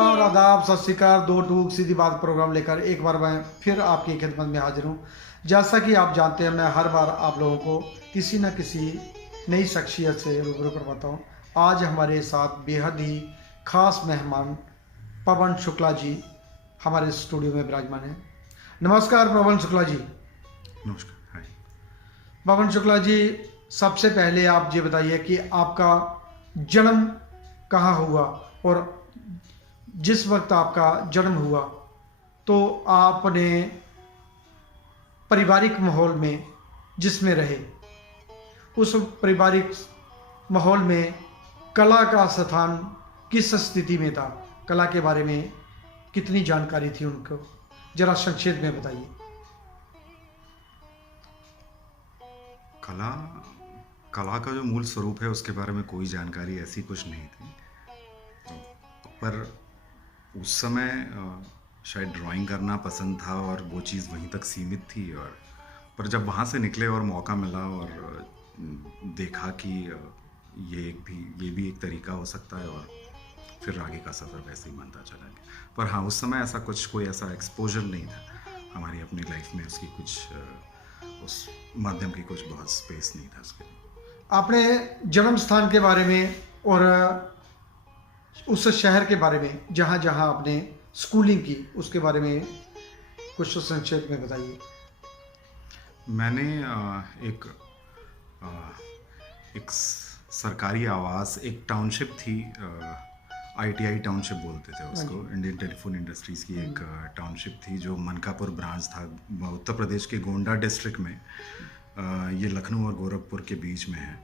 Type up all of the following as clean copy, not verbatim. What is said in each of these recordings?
नमस्कार, आदाब, सत श्री अकाल। दो टूक सीधी बात प्रोग्राम लेकर एक बार मैं फिर आपकी खिदमत में हाजिर हूँ। जैसा कि आप जानते हैं, मैं हर बार आप लोगों को किसी न किसी नई शख्सियत से रूबरू करवाता हूँ। आज हमारे साथ बेहद ही ख़ास मेहमान पवन शुक्ला जी हमारे स्टूडियो में विराजमान हैं। नमस्कार पवन शुक्ला जी। नमस्कार। हाय। पवन शुक्ला जी, सबसे पहले आप ये बताइए कि आपका जन्म कहाँ हुआ, और जिस वक्त आपका जन्म हुआ तो आपने पारिवारिक माहौल में जिसमें रहे, उस पारिवारिक माहौल में कला का स्थान किस स्थिति में था, कला के बारे में कितनी जानकारी थी उनको, जरा संक्षेप में बताइए। कला कला का जो मूल स्वरूप है उसके बारे में कोई जानकारी ऐसी कुछ नहीं थी, पर उस समय शायद ड्राइंग करना पसंद था और वो चीज़ वहीं तक सीमित थी। और पर जब वहाँ से निकले और मौका मिला और देखा कि ये भी एक तरीका हो सकता है, और फिर आगे का सफ़र वैसे ही बनता चला गया। पर हाँ, उस समय ऐसा कोई ऐसा एक्सपोजर नहीं था हमारी अपनी लाइफ में, उसकी कुछ उस माध्यम की कुछ बहुत स्पेस नहीं था उसके लिए। आपने जन्म स्थान के बारे में और उस शहर के बारे में जहाँ जहाँ आपने स्कूलिंग की उसके बारे में कुछ संक्षेप में बताइए। मैंने एक सरकारी आवास, एक टाउनशिप थी, आईटीआई टाउनशिप बोलते थे उसको, इंडियन टेलीफोन इंडस्ट्रीज़ की एक टाउनशिप थी जो मनकापुर ब्रांच था, उत्तर प्रदेश के गोंडा डिस्ट्रिक्ट में। ये लखनऊ और गोरखपुर के बीच में है।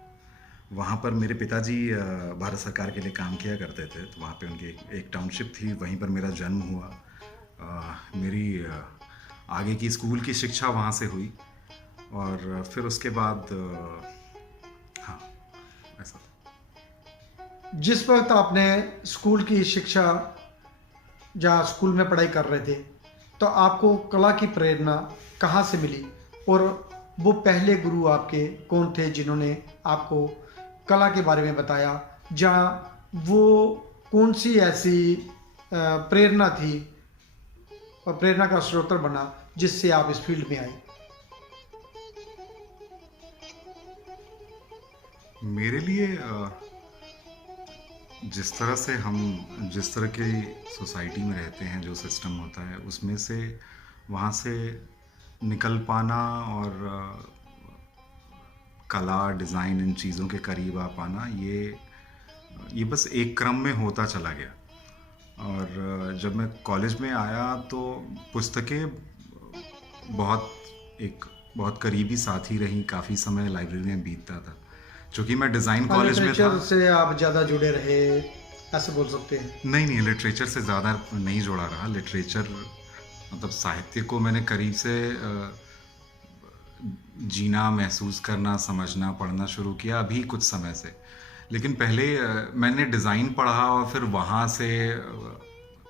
वहाँ पर मेरे पिताजी भारत सरकार के लिए काम किया करते थे, तो वहाँ पे उनकी एक टाउनशिप थी, वहीं पर मेरा जन्म हुआ। मेरी आगे की स्कूल की शिक्षा वहाँ से हुई, और फिर उसके बाद हाँ, ऐसा था। जिस वक्त आपने स्कूल की शिक्षा जहाँ स्कूल में पढ़ाई कर रहे थे, तो आपको कला की प्रेरणा कहाँ से मिली, और वो पहले गुरु आपके कौन थे जिन्होंने आपको कला के बारे में बताया, जहाँ वो कौन सी ऐसी प्रेरणा थी और प्रेरणा का स्रोत बना जिससे आप इस फील्ड में आए? मेरे लिए जिस तरह की सोसाइटी में रहते हैं, जो सिस्टम होता है उसमें से वहाँ से निकल पाना और कला, डिज़ाइन, इन चीज़ों के करीब आ पाना, ये बस एक क्रम में होता चला गया। और जब मैं कॉलेज में आया तो पुस्तकें बहुत करीबी साथी रहीं, काफ़ी समय लाइब्रेरी में बीतता था। चूँकि मैं डिज़ाइन कॉलेज में था। लिटरेचर से आप ज़्यादा जुड़े रहे, ऐसे बोल सकते हैं? नहीं, लिटरेचर से ज़्यादा नहीं जुड़ा रहा। लिटरेचर मतलब साहित्य को मैंने करीब से जीना, महसूस करना, समझना, पढ़ना शुरू किया अभी कुछ समय से। लेकिन पहले मैंने डिज़ाइन पढ़ा और फिर वहाँ से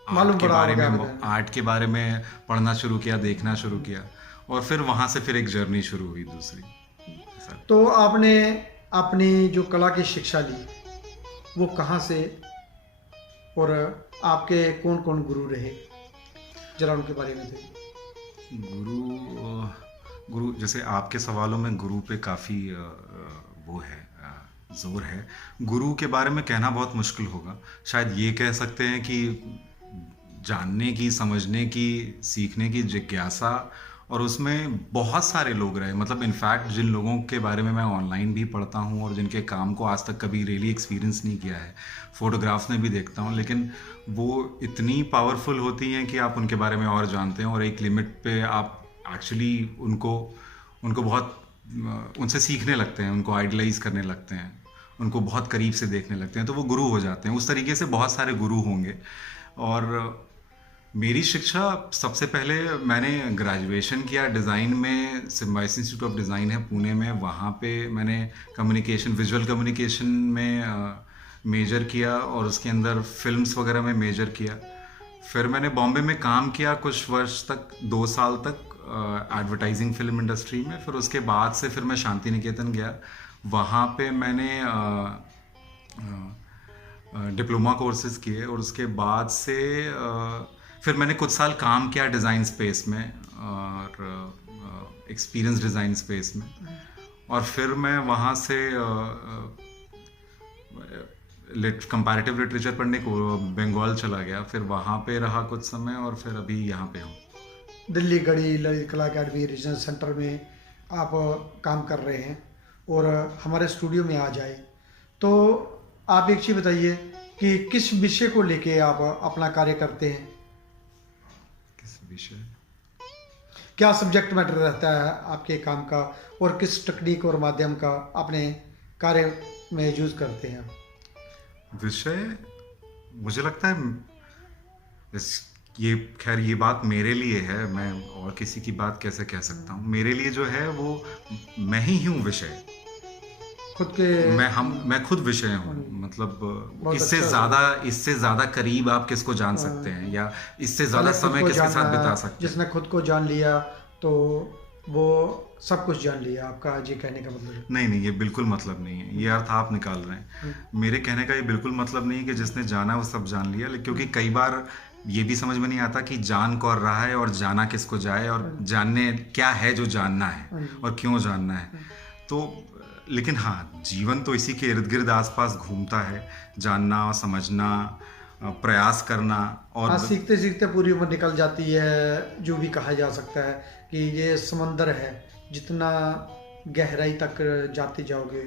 आर्ट के बारे में पढ़ना शुरू किया, देखना शुरू किया, और फिर वहाँ से फिर एक जर्नी शुरू हुई दूसरी। तो आपने अपनी जो कला की शिक्षा ली वो कहाँ से, और आपके कौन कौन गुरु रहे, जरा उनके बारे में बताइए। गुरु जैसे आपके सवालों में गुरु पे काफ़ी वो है, जोर है। गुरु के बारे में कहना बहुत मुश्किल होगा। शायद ये कह सकते हैं कि जानने की, समझने की, सीखने की जिज्ञासा, और उसमें बहुत सारे लोग रहे। मतलब इनफैक्ट जिन लोगों के बारे में मैं ऑनलाइन भी पढ़ता हूँ और जिनके काम को आज तक कभी रियली एक्सपीरियंस नहीं किया है, फ़ोटोग्राफ्स में भी देखता हूँ, लेकिन वो इतनी पावरफुल होती हैं कि आप उनके बारे में और जानते हैं, और एक लिमिट पे आप एक्चुअली उनको बहुत उनसे सीखने लगते हैं, उनको आइडलाइज करने लगते हैं, उनको बहुत करीब से देखने लगते हैं, तो वो गुरु हो जाते हैं। उस तरीके से बहुत सारे गुरु होंगे। और मेरी शिक्षा सबसे पहले मैंने ग्रेजुएशन किया डिज़ाइन में, सिम्बायोसिस इंस्टीट्यूट ऑफ डिज़ाइन है पुणे में, वहाँ पे मैंने विजुअल कम्युनिकेशन में मेजर किया, और उसके अंदर फिल्म्स वगैरह में मेजर किया। फिर मैंने बॉम्बे में काम किया कुछ वर्ष तक, 2 साल तक एडवर्टाइजिंग फिल्म इंडस्ट्री में। फिर उसके बाद से फिर मैं शांति निकेतन गया, वहाँ पे मैंने डिप्लोमा कोर्सेज किए और उसके बाद से फिर मैंने कुछ साल काम किया डिज़ाइन स्पेस में और एक्सपीरियंस डिज़ाइन स्पेस में, और फिर मैं वहाँ से कंपैरेटिव लिटरेचर पढ़ने को बंगाल चला गया, फिर वहाँ पे रहा कुछ समय और फिर अभी यहाँ पे हूँ। दिल्ली गढ़ी ललित कला अकेडमी रीजनल सेंटर में आप काम कर रहे हैं और हमारे स्टूडियो में आ जाए, तो आप एक चीज़ बताइए कि किस विषय को लेके आप अपना कार्य करते हैं? किस विषय? क्या सब्जेक्ट मैटर रहता है आपके काम का और किस टेक्निक और माध्यम का अपने कार्य में यूज़ करते हैं? विषय मुझे लगता है ये खैर ये बात मेरे लिए है, मैं और किसी की बात कैसे कह सकता हूँ। मेरे लिए जो है वो मैं ही हूँ विषय, खुद के मैं खुद विषय हूँ। मतलब बहुत इससे अच्छा ज़्यादा करीब आप किसको जान सकते हैं, या इससे ज़्यादा पहले खुद समय को किसके साथ जानना बिता है, सकते हैं। जिसने खुद को जान लिया तो वो सब कुछ जान लिया, आपका जी कहने का मतलब है? नहीं, ये बिल्कुल मतलब नहीं है, ये अर्थ आप निकाल रहे हैं। मेरे कहने का ये बिल्कुल मतलब नहीं है कि जिसने जाना वो सब जान लिया, क्योंकि कई बार ये भी समझ में नहीं आता कि जान कौन रहा है और जाना किसको जाए, और जानने क्या है जो जानना है और क्यों जानना है। तो लेकिन हाँ, जीवन तो इसी के इर्द गिर्द आसपास घूमता है, जानना, समझना, प्रयास करना। और हाँ, सीखते सीखते पूरी उम्र निकल जाती है, जो भी कहा जा सकता है कि ये समंदर है, जितना गहराई तक जाते जाओगे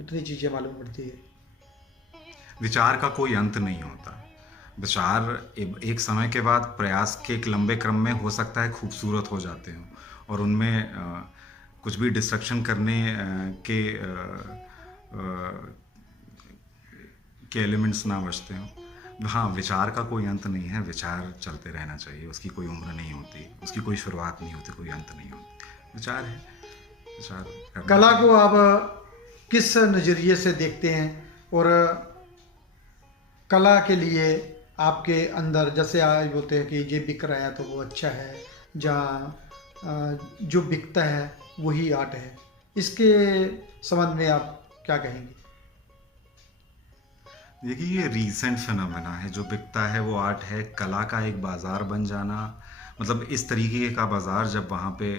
उतनी चीज़ें मालूम पड़ती है। विचार का कोई अंत नहीं होता। विचार एक समय के बाद प्रयास के एक लंबे क्रम में हो सकता है खूबसूरत हो जाते हों, और उनमें कुछ भी डिस्ट्रक्शन करने के एलिमेंट्स ना बचते हों। हाँ, विचार का कोई अंत नहीं है, विचार चलते रहना चाहिए, उसकी कोई उम्र नहीं होती, उसकी कोई शुरुआत नहीं होती, कोई अंत नहीं होती। विचार है, विचार। कला को आप किस नज़रिए से देखते हैं, और कला के लिए आपके अंदर, जैसे आज बोलते हैं कि ये बिक रहा है तो वो अच्छा है, जहाँ जो बिकता है वही आर्ट है, इसके संबंध में आप क्या कहेंगे? देखिए, ये रीसेंट फिनोमेना है, जो बिकता है वो आर्ट है। कला का एक बाज़ार बन जाना, मतलब इस तरीके का बाज़ार जब वहाँ पे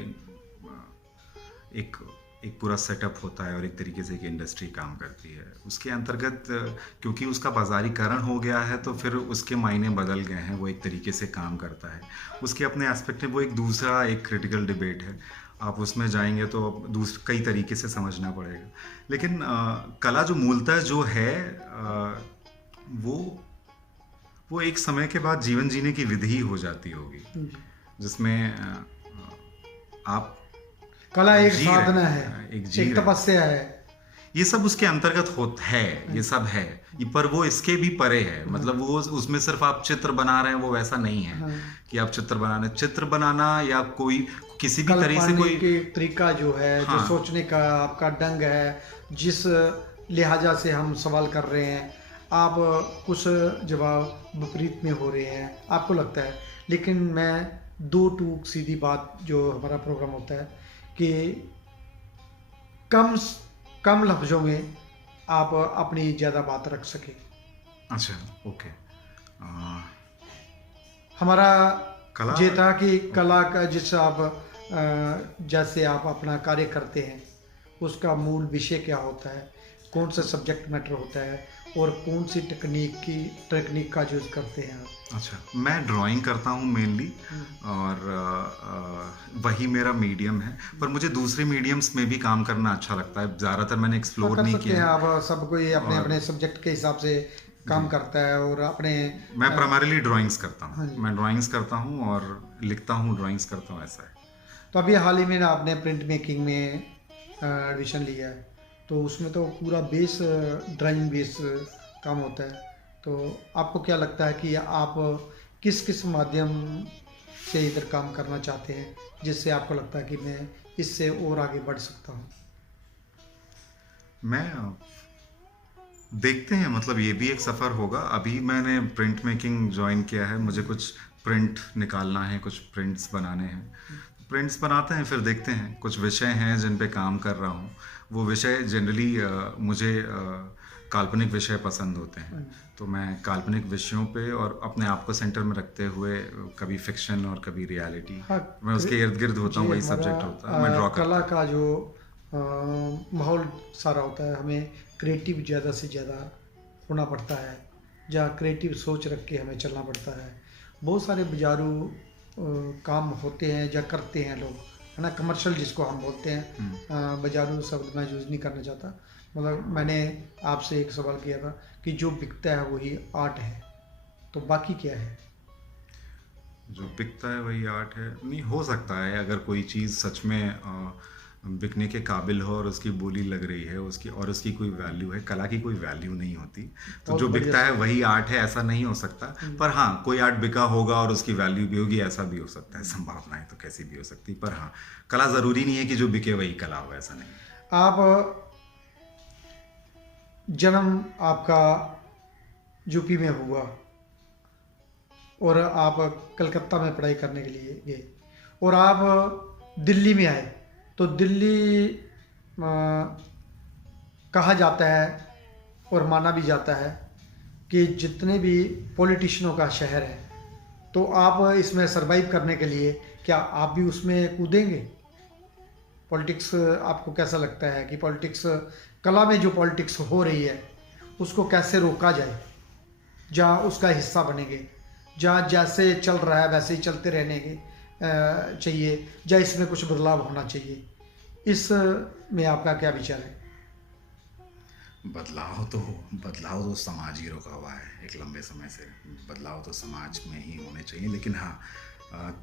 एक पूरा सेटअप होता है और एक तरीके से एक इंडस्ट्री काम करती है, उसके अंतर्गत क्योंकि उसका बाज़ारीकरण हो गया है तो फिर उसके मायने बदल गए हैं, वो एक तरीके से काम करता है। उसके अपने एस्पेक्ट है, वो एक दूसरा एक क्रिटिकल डिबेट है, आप उसमें जाएंगे तो कई तरीके से समझना पड़ेगा। लेकिन कला जो मूलतः जो है वो एक समय के बाद जीवन जीने की विधि हो जाती होगी, जिसमें आप कला एक जी रहे साधना हैं, है, एक एक तपस्या है, ये सब उसके अंतर्गत होता है, ये सब है, पर वो इसके भी परे है। मतलब वो उसमें सिर्फ आप चित्र बना रहे हैं, वो वैसा नहीं है कि आप चित्र बनाना या कोई किसी भी तरह से कोई के तरीका जो है, हाँ, जो सोचने का आपका ढंग है, जिस लिहाजा से हम सवाल कर रहे हैं, आप कुछ जवाब विपरीत में हो रहे हैं, आपको लगता है। लेकिन मैं दो टूक सीधी बात, जो हमारा प्रोग्राम होता है कि कम लफ्ज़ों में आप अपनी ज़्यादा बात रख सके। अच्छा, ओके। हमारा कला ये था कि कला का जिस आप जैसे आप अपना कार्य करते हैं, उसका मूल विषय क्या होता है, कौन सा सब्जेक्ट मैटर होता है, और कौन सी टेक्निक का यूज़ करते हैं आप? अच्छा, मैं ड्राइंग करता हूँ मेनली, और वही मेरा मीडियम है, पर मुझे दूसरे मीडियम्स में भी काम करना अच्छा लगता है। ज़्यादातर मैंने एक्सप्लोर नहीं किया है। आप सब कोई अपने अपने सब्जेक्ट के हिसाब से काम करता है, और अपने मैं प्राइमरीली ड्राइंग्स करता हूँ, मैं ड्राइंग्स करता हूँ और लिखता हूँ, ड्राइंग्स करता हूँ, ऐसा है। तो अभी हाल ही में आपने प्रिंट मेकिंग में एडमिशन लिया है, तो उसमें तो पूरा बेस ड्राइंग बेस काम होता है, तो आपको क्या लगता है कि आप किस किस माध्यम से इधर काम करना चाहते हैं, जिससे आपको लगता है कि मैं इससे और आगे बढ़ सकता हूँ? मैं देखते हैं, मतलब ये भी एक सफ़र होगा। अभी मैंने प्रिंट मेकिंग ज्वाइन किया है, मुझे कुछ प्रिंट निकालना है, कुछ प्रिंट्स बनाने हैं, प्रिंट्स बनाते हैं, फिर देखते हैं। कुछ विषय हैं जिन पे काम कर रहा हूँ, वो विषय जनरली मुझे काल्पनिक विषय पसंद होते हैं, तो मैं काल्पनिक विषयों पे और अपने आप को सेंटर में रखते हुए कभी फिक्शन और कभी रियलिटी, हाँ, मैं उसके इर्द गिर्द होता हूँ, जी वही हमारा सब्जेक्ट होता है, मैं ड्रॉ कला करता का जो माहौल सारा होता है, हमें क्रिएटिव ज़्यादा से ज़्यादा होना पड़ता है, जहाँ क्रिएटिव सोच रख के हमें चलना पड़ता है। बहुत सारे बाजारू काम होते हैं या करते हैं लोग, है ना, कमर्शियल जिसको हम बोलते हैं। बाजारू शब्द मैं यूज़ नहीं करना चाहता। मतलब मैंने आपसे एक सवाल किया था कि जो बिकता है वही आर्ट है, तो बाकी क्या है? जो बिकता है वही आर्ट है, नहीं हो सकता है अगर कोई चीज़ सच में बिकने के काबिल हो और उसकी बोली लग रही है उसकी, और उसकी कोई वैल्यू है। कला की कोई वैल्यू नहीं होती, तो बहुत जो बढ़िया बिकता है सवाल। वही आर्ट है, ऐसा नहीं हो सकता। पर हाँ, कोई आर्ट बिका होगा और उसकी वैल्यू भी होगी, ऐसा भी हो सकता है। संभावनाएं तो कैसी भी हो सकती, पर हाँ, कला ज़रूरी नहीं है कि जो बिके वही कला हो, ऐसा नहीं। आप जन्म आपका यूपी में हुआ और आप कलकत्ता में पढ़ाई करने के लिए गए और आप दिल्ली में आए, तो दिल्ली कहा जाता है और माना भी जाता है कि जितने भी पॉलिटिशियनों का शहर है, तो आप इसमें सरवाइव करने के लिए क्या आप भी उसमें कूदेंगे? पॉलिटिक्स आपको कैसा लगता है कि पॉलिटिक्स, कला में जो पॉलिटिक्स हो रही है उसको कैसे रोका जाए, जहाँ उसका हिस्सा बनेंगे, जहाँ जैसे चल रहा है वैसे ही चलते रहने के चाहिए, या इसमें कुछ बदलाव होना चाहिए? इस में आपका क्या विचार है? बदलाव तो समाज ही रोका हुआ है एक लंबे समय से। बदलाव तो समाज में ही होने चाहिए, लेकिन हाँ,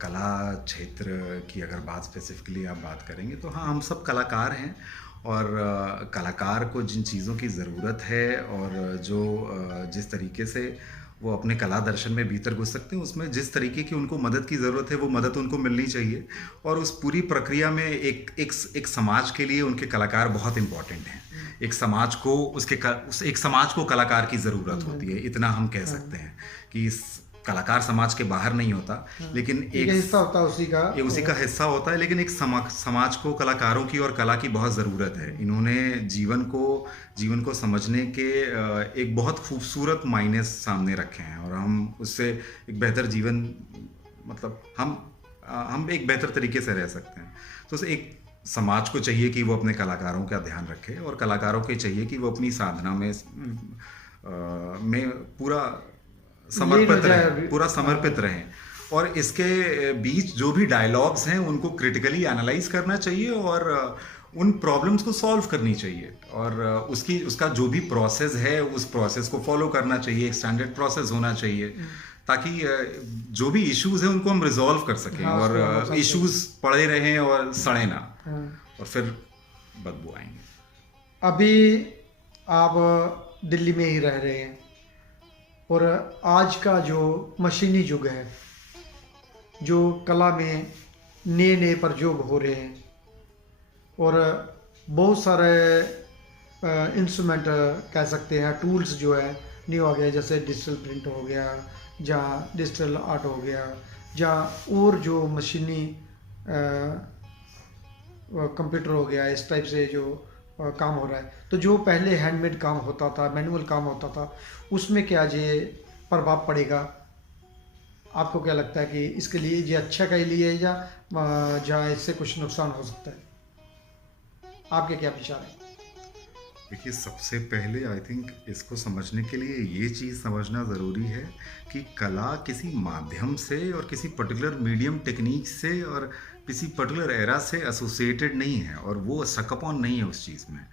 कला क्षेत्र की अगर बात स्पेसिफिकली आप बात करेंगे तो हाँ, हम सब कलाकार हैं, और कलाकार को जिन चीज़ों की ज़रूरत है और जो जिस तरीके से वो अपने कला दर्शन में भीतर घुस सकते हैं, उसमें जिस तरीके की उनको मदद की ज़रूरत है वो मदद उनको मिलनी चाहिए। और उस पूरी प्रक्रिया में एक समाज के लिए उनके कलाकार बहुत इम्पॉर्टेंट हैं। एक समाज को एक समाज को कलाकार की ज़रूरत होती है, इतना हम कह सकते हैं कि कलाकार समाज के बाहर नहीं होता, लेकिन एक हिस्सा होता है उसी का, ये उसी का हिस्सा होता है। लेकिन एक समाज को कलाकारों की और कला की बहुत ज़रूरत है। इन्होंने जीवन को समझने के एक बहुत खूबसूरत मायने सामने रखे हैं, और हम उससे एक बेहतर जीवन, मतलब हम एक बेहतर तरीके से रह सकते हैं। तो एक समाज को चाहिए कि वो अपने कलाकारों का ध्यान रखे, और कलाकारों को चाहिए कि वो अपनी साधना में पूरा समर्पित रहें। और इसके बीच जो भी डायलॉग्स हैं उनको क्रिटिकली एनालाइज करना चाहिए, और उन प्रॉब्लम्स को सॉल्व करनी चाहिए, और उसका जो भी प्रोसेस है उस प्रोसेस को फॉलो करना चाहिए। एक स्टैंडर्ड प्रोसेस होना चाहिए, ताकि जो भी इश्यूज हैं उनको हम रिजॉल्व कर सकें, हाँ, और इश्यूज पड़े रहें और सड़े ना, और फिर बदबू आएंगे। अभी आप दिल्ली में ही रह रहे हैं, और आज का जो मशीनी युग है, जो कला में नए नए प्रयोग हो रहे हैं, और बहुत सारे इंस्ट्रूमेंट कह सकते हैं, टूल्स जो है न्यू आ गया, जैसे डिजिटल प्रिंट हो गया, जहाँ डिजिटल आर्ट हो गया, जहाँ और जो मशीनी कंप्यूटर हो गया, इस टाइप से जो काम हो रहा है। तो जो पहले हैंडमेड काम होता था, मैनुअल काम होता था, उसमें क्या ये प्रभाव पड़ेगा? आपको क्या लगता है कि इसके लिए ये अच्छा के लिए, या जहाँ इससे कुछ नुकसान हो सकता है? आपके क्या विचार है? देखिए, सबसे पहले आई थिंक इसको समझने के लिए ये चीज़ समझना ज़रूरी है कि कला किसी माध्यम से और किसी पर्टिकुलर मीडियम टेक्निक से और किसी पर्टिकुलर एरा से एसोसिएटेड नहीं है, और वो सकअप ऑन नहीं है उस चीज़ में।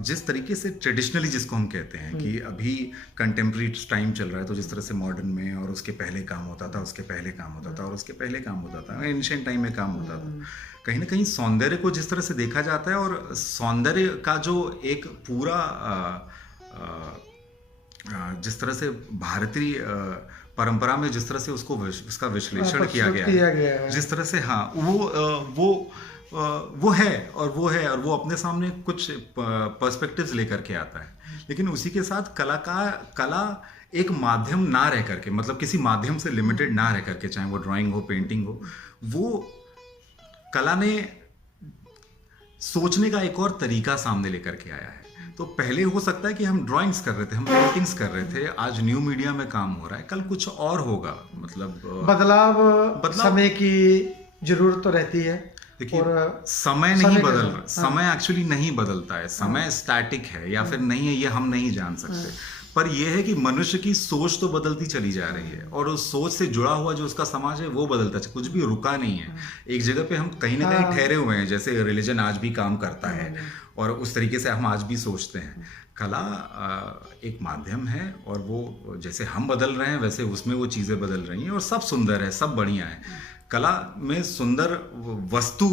जिस तरीके से ट्रेडिशनली जिसको हम कहते हैं कि अभी कंटेम्प्रेरी टाइम चल रहा है, तो जिस तरह से मॉडर्न में, और उसके पहले काम होता था, उसके पहले काम होता था, और उसके पहले काम होता था, एंशिएंट टाइम में काम होता था, कहीं ना कहीं सौंदर्य को जिस तरह से देखा जाता है, और सौंदर्य का जो एक पूरा जिस तरह से भारतीय परंपरा में जिस तरह से उसका विश्लेषण किया गया है, जिस तरह से, हाँ, वो है, और वो अपने सामने कुछ पर्सपेक्टिव्स लेकर के आता है। लेकिन उसी के साथ कला एक माध्यम ना रह करके, मतलब किसी माध्यम से लिमिटेड ना रह करके, चाहे वो ड्राइंग हो, पेंटिंग हो, वो कला ने सोचने का एक और तरीका सामने लेकर के आया है। तो पहले हो सकता है कि हम ड्राइंग्स कर रहे थे, हम पेंटिंग्स कर रहे थे, आज न्यू मीडिया में काम हो रहा है, कल कुछ और होगा। मतलब बदलाव समय की जरूरत तो रहती है। देखिए, और समय नहीं समय बदल का- रहा, समय एक्चुअली नहीं बदलता है, समय स्टैटिक है या फिर नहीं है, ये हम नहीं जान सकते। पर यह है कि मनुष्य की सोच तो बदलती चली जा रही है, और उस सोच से जुड़ा हुआ जो उसका समाज है वो बदलता है, कुछ भी रुका नहीं है। एक जगह पे हम कहीं ना कहीं ठहरे हुए हैं, जैसे रिलीजन आज भी काम करता है और उस तरीके से हम आज भी सोचते हैं। कला एक माध्यम है, और वो जैसे हम बदल रहे हैं वैसे उसमें वो चीज़ें बदल रही हैं, और सब सुंदर है, सब बढ़िया है। कला में सुंदर वस्तु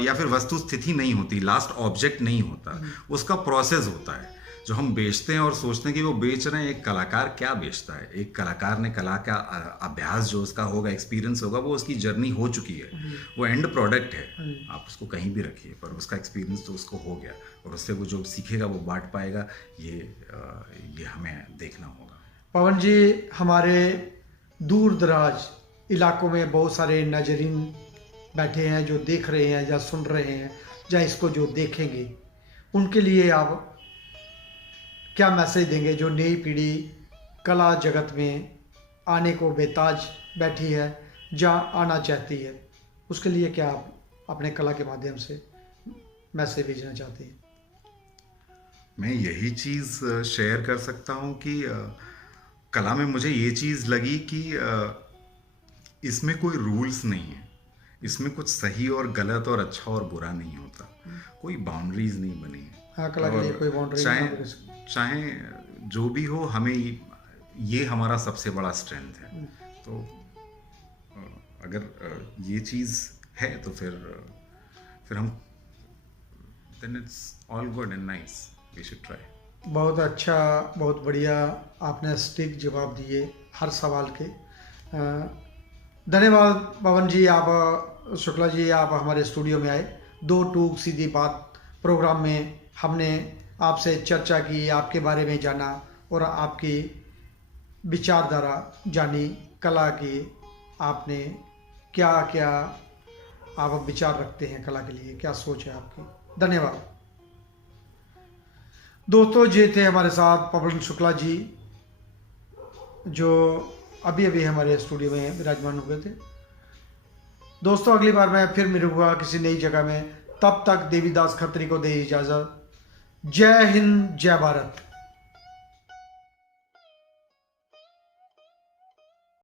या फिर वस्तु स्थिति नहीं होती, लास्ट ऑब्जेक्ट नहीं होता, उसका प्रोसेस होता है जो हम बेचते हैं और सोचते हैं कि वो बेच रहे हैं। एक कलाकार क्या बेचता है? एक कलाकार ने कला का अभ्यास जो उसका होगा, एक्सपीरियंस होगा, वो उसकी जर्नी हो चुकी है, वो एंड प्रोडक्ट है। आप उसको कहीं भी रखिए, पर उसका एक्सपीरियंस तो उसको हो गया, और उससे वो जो सीखेगा वो बांट पाएगा। ये हमें देखना होगा। पवन जी, हमारे दूर दराज इलाकों में बहुत सारे नाजरीन बैठे हैं जो देख रहे हैं या सुन रहे हैं या इसको जो देखेंगे, उनके लिए आप क्या मैसेज देंगे? जो नई पीढ़ी कला जगत में आने को बेताज बैठी है या आना चाहती है, उसके लिए क्या आप अपने कला के माध्यम से मैसेज भेजना चाहते हैं? मैं यही चीज़ शेयर कर सकता हूँ कि कला में मुझे ये चीज़ लगी कि इसमें कोई रूल्स नहीं है, इसमें कुछ सही और गलत और अच्छा और बुरा नहीं होता, कोई बाउंड्रीज नहीं बनी है। हाँ, कला के लिए कोई बाउंड्री चाहे जो भी हो, हमें ये हमारा सबसे बड़ा स्ट्रेंथ है। तो अगर ये चीज़ है तो फिर हम then it's all good and nice, we should try। बहुत अच्छा, बहुत बढ़िया आपने सटीक जवाब दिए हर सवाल के। धन्यवाद पवन जी, आप शुक्ला जी, आप हमारे स्टूडियो में आए। दो टूक सीधी बात प्रोग्राम में हमने आपसे चर्चा की, आपके बारे में जाना और आपकी विचारधारा जानी, कला की आपने क्या क्या आप विचार रखते हैं, कला के लिए क्या सोच है आपकी। धन्यवाद दोस्तों। ये थे हमारे साथ पवन शुक्ला जी, जो अभी अभी हमारे स्टूडियो में विराजमान हो गए थे। दोस्तों, अगली बार मैं फिर मिलूंगा किसी नई जगह में, तब तक देवीदास खत्री को दे इजाज़त। जय हिंद, जय भारत।